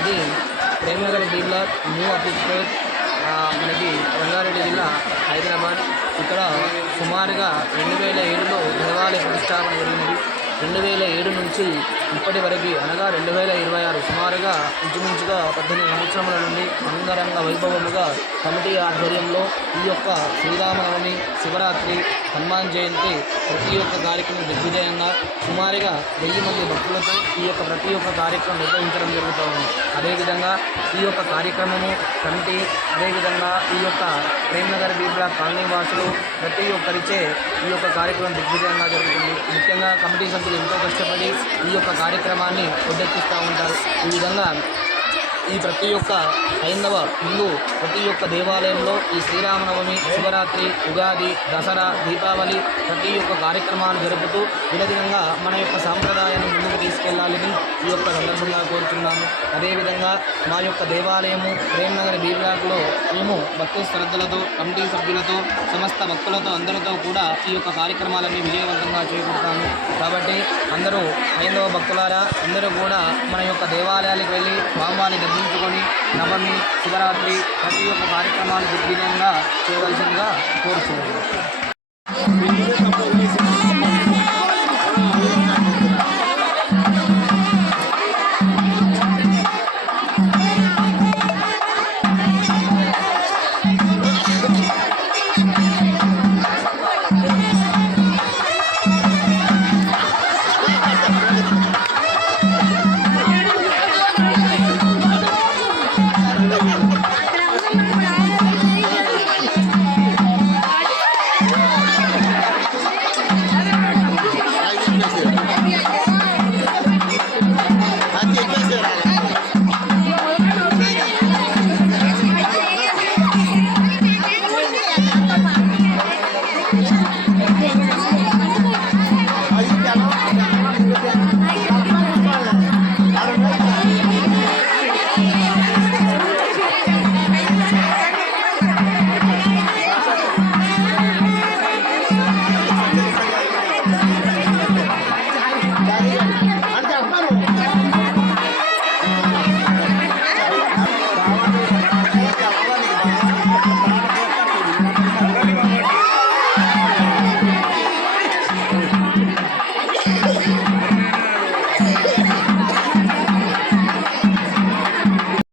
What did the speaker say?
ఇది Premnagar D block new office road, మనకి రంగారెడ్డి జిల్లా హైదరాబాద్. ఇక్కడ సుమారుగా 2007లో దేవాలయ ప్రతిష్టాపన జరిగినది. 2007 నుంచి ఇప్పటి వరకు అనగా 2026 సుమారుగా ఇంచుమించుగా 18 సంవత్సరముల నుండి అంగరంగ వైభవముగా కమిటీ ఆధ్వర్యంలో ఈ యొక్క శ్రీరామనవమి, శివరాత్రి, హనుమాన్ జయంతి ప్రతి ఒక్క కార్యక్రమం దిగ్విజయంగా సుమారుగా 1000 మంది భక్తులతో ఈ యొక్క ప్రతి ఒక్క కార్యక్రమం నిర్వహించడం జరుగుతూ ఉంది. అదేవిధంగా ఈ యొక్క కార్యక్రమము కమిటీ, అదేవిధంగా ఈ యొక్క ప్రేమనగర్ డి బ్లాక్ కాలనీ వాసులు ప్రతి ఒక్కరిచే ఈ యొక్క కార్యక్రమం దిగ్విజయంగా జరుగుతుంది. ముఖ్యంగా కమిటీ సభ్యులు ఎంతో కష్టపడి ఈ యొక్క కార్యక్రమాన్ని ఒడ్డెక్కిస్తూ ఉంటారు. ఈ విధంగా ఈ ప్రతి ఒక్క హైందవ హిందూ ప్రతి ఒక్క దేవాలయంలో ఈ శ్రీరామనవమి, శివరాత్రి, ఉగాది, దసరా, దీపావళి ప్రతి ఒక్క కార్యక్రమాలు జరుపుతూ విధంగా మన యొక్క సాంప్రదాయాన్ని ముందుకు తీసుకెళ్లాలని ఈ యొక్క సందర్భంగా కోరుతున్నాము. అదేవిధంగా మా యొక్క దేవాలయము ప్రేమనగర్ డి బ్లాక్లో మేము భక్తి శ్రద్ధలతో కమిటీ సభ్యులతో సమస్త భక్తులతో అందరితో కూడా ఈ యొక్క కార్యక్రమాలన్నీ విజయవంతంగా చేకూరుతాము. కాబట్టి అందరూ హైందవ భక్తులారా అందరూ కూడా మన యొక్క దేవాలయాలకు వెళ్ళి స్వామివారిని దర్శించుకొని నవమి, శివరాత్రి ప్రతి ఒక్క కార్యక్రమాలు దిగ్విజయంగా చేయవలసిందిగా కోరుతున్నాను. Ahí